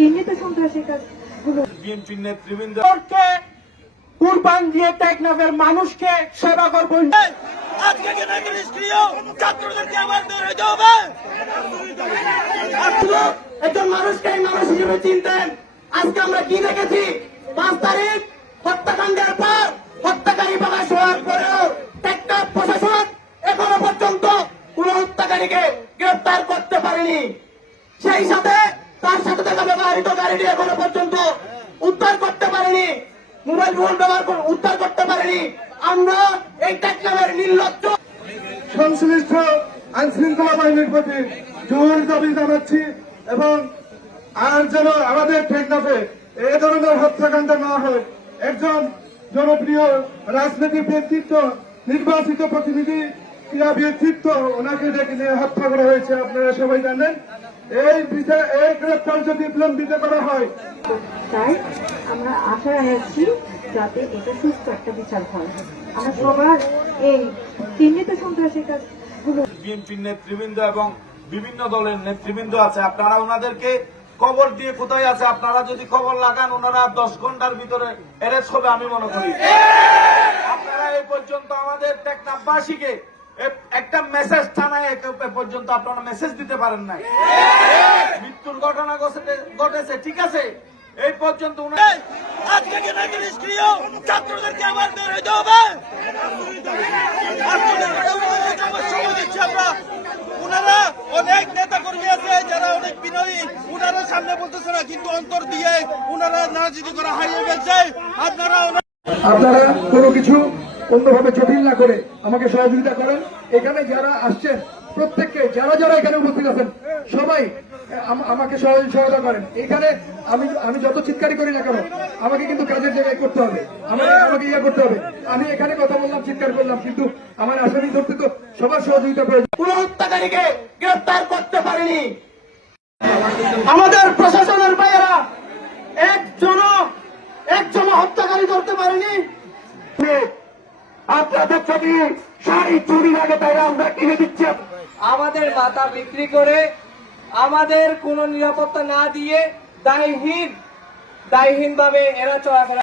চিহ্নিত সন্ত্রাসী কাজগুলো বিএনপির নেতৃবৃন্দকে কুরবান দিয়ে টেকনাফের মানুষকে সেবা করবো। আজকে কেন নিষ্ক্রিয় ছাত্রদেরকে আবার বের হইতে হবে। একজন মানুষকে মানুষ হিসেবে চিনতেন। আজকে আমরা কি দেখেছি, 5 তারিখ হত্যাকাণ্ডের পর হত্যাকারী প্রকাশ হওয়ার পরেও টেকনাফ প্রশাসন এখনো পর্যন্ত কোন হত্যাকারীকে গ্রেফতার করতে পারেনি। সেই সাথে তার সাথে থাকা ব্যবহৃত গাড়িটি এখনো পর্যন্ত উদ্ধার করতে পারেনি, মোবাইল ফোন ব্যবহার উদ্ধার করতে পারেনি। আমরা এই টেকনাফের নির্লজ্জ সংশ্লিষ্ট আইন শৃঙ্খলা বাহিনীর প্রতি জোর দাবি জানাচ্ছি এবং আর যেন আমাদের টেকনাফে এ ধরনের হত্যাকাণ্ড না হয়। একজন জনপ্রিয় রাজনৈতিক ব্যক্তিত্ব, নির্বাচিত প্রতিনিধি, ক্রীড়া ব্যক্তিত্ব, ওনাকে ডেকে নিয়ে হত্যা করা হয়েছে, আপনারা সবাই জানেন। এই গ্রেপ্তার যদি বিলম্বিত করা হয়, তাই আমরা আশা রাখছি যাতে এটা সুস্থ একটা বিচার হয়। আমরা সবার এই চিহ্নিত সন্ত্রাসী কাজগুলো বিএনপির নেতৃবৃন্দ এবং বিভিন্ন দলের নেতৃবৃন্দ আছে, আপনারা ওনাদেরকে খবর দিয়ে কোথায় আছে আপনারা যদি খবর লাগান, ওনারা 10 ঘন্টার ভিতরে অ্যারেস্ট হবে আমি মনে করি। আপনারা এই পর্যন্ত আমাদের টেকনাফবাসীকে একটা মেসেজ থানায় পর্যন্ত আপনারা মেসেজ দিতে পারেন নাই। মৃত্যুর ঘটনা ঘটেছে, ঠিক আছে, এই পর্যন্ত আজকে কেন নিষ্ক্রিয় ছাত্রদেরকে আবার বের হইতে হবে। ওনারা অনেক নেতা কর্মী আছে যারা অনেক বিনয়ী, ওনারা সামনে বলতেছে না, কিন্তু অন্তর দিয়ে ওনারা রাজনীতি করা হারিয়ে ফেলছে। আপনারা কোনো কিছু অন্যভাবে জটিল না করে আমাকে সহযোগিতা করেন। এখানে যারা আসছেন প্রত্যেককে, যারা যারা এখানে উপস্থিত আছেন সবাই আমাকে সহায়তা করেন। এখানে আমি যত চিৎকারি করি না কেন, আমাকে কিন্তু কাজের জায়গায় করতে হবে, আমাকে ইয়ে করতে হবে। আমি এখানে কথা বললাম, চিৎকার করলাম, কিন্তু আমার আসামি ধরতে তো সবার সহযোগিতা প্রয়োজন। কোন হত্যাকারীকে গ্রেফতার করতে পারেনি আমাদের প্রশাসনের ভাইয়েরা, একজন হত্যাকারী ধরতে পারেনি। আপনাদের যদি শাড়ি চুরি লাগে তাই আমরা কিনে দিচ্ছি। আমাদের মাথা বিক্রি করে আমাদের কোনো নিরাপত্তা না দিয়ে দায়হীন ভাবে এরা চলাফেরা